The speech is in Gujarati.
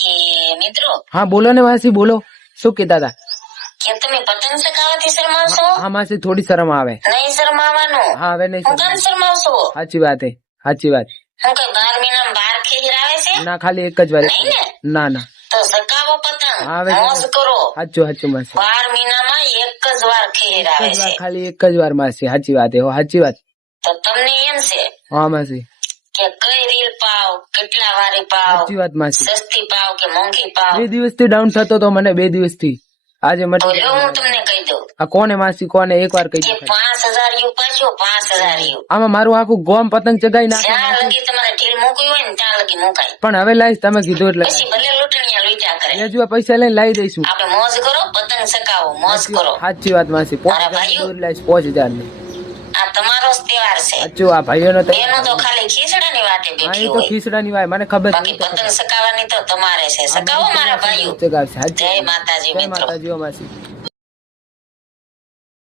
કે મિત્રો હા બોલો ને માસી, બોલો. શું કહેતા હતા? કે તમે પતંગ ચગાવવાથી શરમાવશો? હા માસી, થોડી શરમ આવે. નહીં શરમાવાનું. હા હવે નહીં હું કેમ શરમાવશો? સાચી વાત હે, સાચી વાત. હું કઈ 12 મહિનામાં 12 ખેર આવે છે? ના, ખાલી એક જ વાર. નહીં ને? ના ના, તો ચગાવો પતંગ, હા, હવે મોજ કરો. સાચું સાચું માસી. 12 મહિનામાં એક જ વાર ખેર આવે એક જ વાર, છે. ખાલી એક જ વાર માસી. સાચી વાત હે, સાચી વાત. તો તમને એમ છે હા માસી, કે કઈ રીલ પાવ, કેટલા વારી પાવ, સાચી વાત માસી. સસ્તી પાવ કે મોંઘી પાવ? 2 દિવસથી ડાઉન થતો તો મને, 2 દિવસથી. આજે તો મટી લ્યો હું તમને કહી દઉં આ કોને માસી, કોને એક વાર કહી કે દો. 5000 યુ પાછો, 5000 યુ. આમાં મારું આખું ગોમ પતંગ ચગાઈ નાખે જ્યાં માસી. લગી તમારે ઢીલ મૂકવી હોય ને ત્યાં લગી મુકાય. પણ હવે લાઈશ, તમે કીધું એટલે પછી ભલે લૂંટણીયા લૂંટ્યા કરે. લેજો, પૈસા લઈને લાવી દઈશું. આપણે મોજ કરો, પતંગ ચગાવો, મોજ કરો. સાચી વાત માસી. મારા ભાઈઓ. 5000 ની. આ તમારો જ તહેવાર છે. સાચું, આ ભાઈઓનો તો બેનો તો ખાલી ખીચડાની વાટે હા, બેઠી એ તો હોય. ખીચડાની વાય, મને ખબર બાકી પતંગ ચગાવવાની તો તમારે છે. ચગાવો મારા ભાઈઓ. ચગાવશે. સાચી જય વાત. માતાજી જય મિત્રો. માતાજી, ઓ માસી.